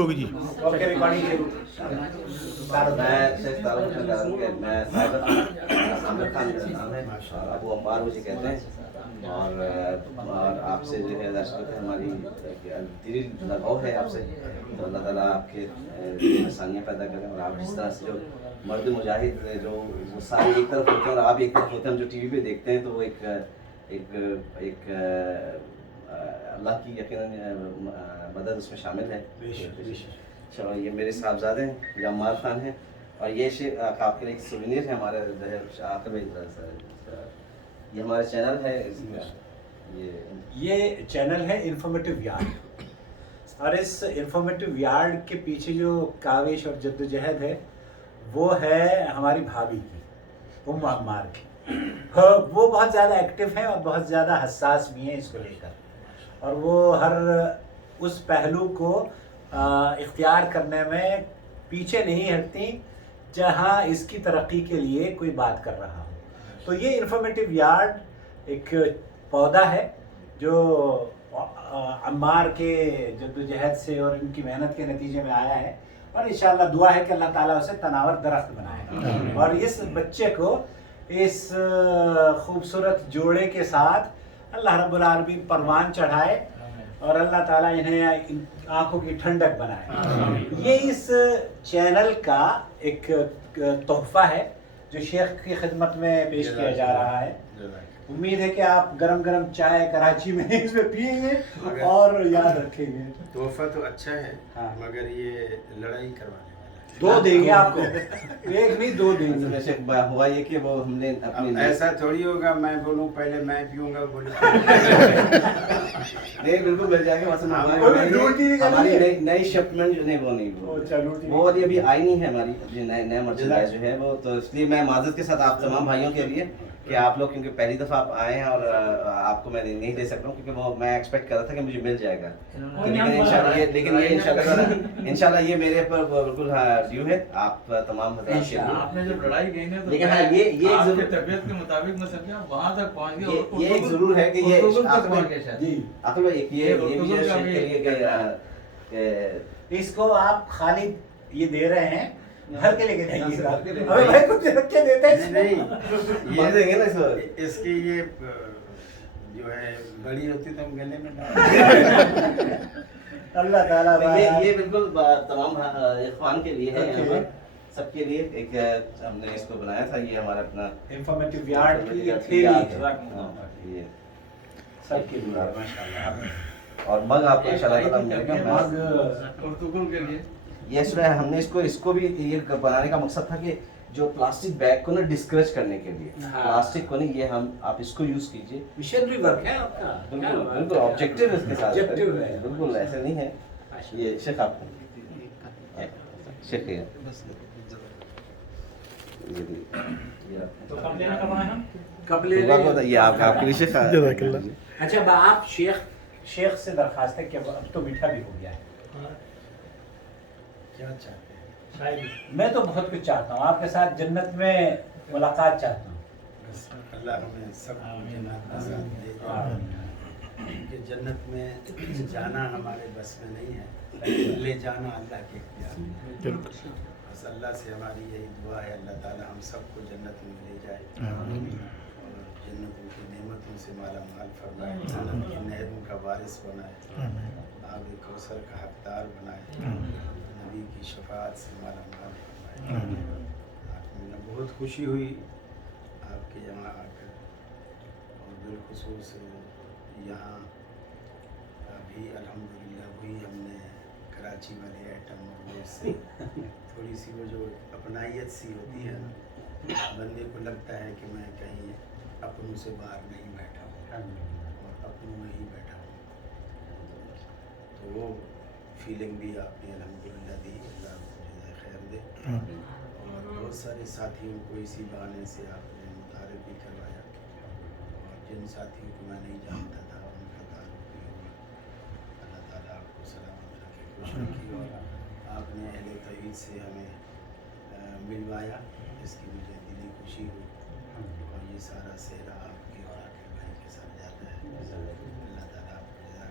ہوگی جی okay recording شروع. میں شیخ تعارف کرنا چاہ رہا ہوں کہ میں عامر خان میرا نام ہے، ابو عمار مجھے کہتے ہیں. اور آپ سے جو ہے راشد ہے، ہماری دلی لگاؤ ہے آپ سے. تو اللہ تعالیٰ آپ کے آسانیاں پیدا کریں، اور آپ جس طرح سے جو مرد مجاہد جو وہ سارے ایک طرف ہوتے ہیں اور آپ ایک طرف ہوتے ہیں، ہم جو ٹی وی پہ دیکھتے ہیں تو وہ ایک اللہ کی یقیناً مدد اس میں شامل ہے. چلو یہ میرے صاحبزادے ہیں، یہ عمار خان ہیں، اور یہ آپ کے لیے ایک سوینیر ہے ہمارے آخر میں. یہ ہمارا چینل ہے، یہ چینل ہے انفارمیٹیو یارڈ، اور اس انفارمیٹیو یارڈ کے پیچھے جو کاوش اور جدوجہد ہے وہ ہے ہماری بھابھی کی، ام عمار کی. وہ بہت زیادہ ایکٹیو ہیں اور بہت زیادہ حساس بھی ہیں اس کو لے کر، اور وہ ہر اس پہلو کو اختیار کرنے میں پیچھے نہیں ہٹتی جہاں اس کی ترقی کے لیے کوئی بات کر رہا ہو. تو یہ انفارمیٹیو یارڈ ایک پودا ہے جو عمار کے جدوجہد سے اور ان کی محنت کے نتیجے میں آیا ہے، اور انشاءاللہ دعا ہے کہ اللہ تعالیٰ اسے تناور درخت بنائے اور اس بچے کو اس خوبصورت جوڑے کے ساتھ اللہ رب العالمین پروان چڑھائے اور اللہ تعالیٰ انہیں آنکھوں کی ٹھنڈک بنائے. یہ اس چینل کا ایک تحفہ ہے جو شیخ کی خدمت میں پیش کیا جا رہا ہے. امید ہے کہ آپ گرم گرم چائے کراچی میں اس میں پیئیں گے اور یاد رکھیں گے. تحفہ تو اچھا ہے مگر یہ لڑائی کروانے والا ہے. دو دیں گے آپ کو، ایک نہیں دو دیں گے. ہوا یہ کہ وہ ہم نے اپنی ایسا تھوڑی ہوگا میں بولوں پہلے میں پیوں گا بولے نہیں بالکل مل جائے گا. ہماری نئی شپمنٹ جو ہے وہ نہیں وہ ابھی آئی نہیں ہے ہماری نئے مرچنڈائز جو ہے وہ. تو اس لیے میں معذرت کے ساتھ آپ تمام بھائیوں کے لیے کہ آپ لوگ کیونکہ پہلی دفعہ آپ آئے ہیں اور آپ کو میں نہیں دے سکتا ہوں کیونکہ وہ میں ایکسپیکٹ کر رہا تھا کہ مجھے مل جائے گا. لیکن یہ انشاءاللہ یہ میرے پر بالکل ڈیو ہے آپ تمام حضرات کے لیے. آپ نے جب لڑائی گئی نا لیکن ہاں یہ ایک ضرور طبیعت کے مطابق میں سمجھا وہاں تک پہنچ گیا. یہ ایک ضرور ہے کہ یہ اس کو آپ خالی یہ دے رہے ہیں بھر کے لے کے جائیے گا. ہمیں بھائی کچھ رکھ کے دیتے ہیں نہیں یہ دیں گے نا اس کی یہ جو ہے بڑی ہوتی تو ہم گلے میں اللہ تعالیٰ. یہ بالکل تمام اخوان کے لیے ہے، یہاں پر سب کے لیے ایک ہم نے اس کو بنایا تھا. یہ ہمارا اپنا انفارمیٹیو یارڈ کی سب کے لیے ماشاءاللہ. اور مگ آپ کو انشاءاللہ تعالیٰ ملے گا. پرتگال کے لیے یہ اس میں ہم نے اس کو بھی یہ بنانے کا مقصد تھا کہ جو پلاسٹک بیگ کو نا ڈسکریج کرنے کے لیے پلاسٹک کو نہیں، یہ ہم آپ اس کو یوز کیجئے. مشنری ورک ہے آپ کا بالکل بالکل آبجیکٹیو اس کے ساتھ بالکل ایسے نہیں ہے. یہ شیخ آپ کو شیخ کب لے یہ آپ کے لیے شیخ. اچھا آپ شیخ سے درخواست ہے کہ اب تو میٹھا بھی ہو گیا ہے. کیا چاہتے ہیں؟ میں تو بہت کچھ چاہتا ہوں، آپ کے ساتھ جنت میں ملاقات چاہتا ہوں. اللہ ہمیں سب جنت کا ساتھ دے کہ جنت میں جانا ہمارے بس میں نہیں ہے، لے جانا اللہ کے اختیار میں. بس اللہ سے ہماری یہی دعا ہے اللہ تعالی ہم سب کو جنت میں لے جائے اور جنتوں کی نعمتوں سے مالا مال فرمائے، جنت کی نہروں کا وارث بنائے، آب کوثر کا حقدار بنائے، نبی کی شفاعت سے مالا مال فرمائے. مجھے بہت خوشی ہوئی آپ کے یہاں آ کر، اور بالخصوص یہاں ابھی الحمدللہ وہی ہم نے کراچی والے آئٹم اور اس سے تھوڑی سی وہ جو اپنائیت سی ہوتی ہے نا، بندے کو لگتا ہے کہ میں کہیں اپنوں سے باہر نہیں بیٹھا ہوں اور اپنوں میں ہی بیٹھا ہوں. تو وہ فیلنگ بھی آپ نے الحمدللہ دی، اللہ جزائے خیر دے. اور بہت سارے ساتھیوں کو اسی بہانے سے آپ نے متعارف بھی کروایا، اور جن ساتھیوں کو میں نہیں جانتا تھا ان کا تعارف بھی ہوا. اللہ تعالیٰ آپ کو سلامت رکھے، خوش رکھے، اور آپ نے اہل توحید سے ہمیں ملوایا، اس کی مجھے دلی خوشی ہوئی. اور یہ سارا سہرا آپ کے اور عاقل بھائی کے ساتھ جاتا ہے. اللہ تعالیٰ آپ کو جزائے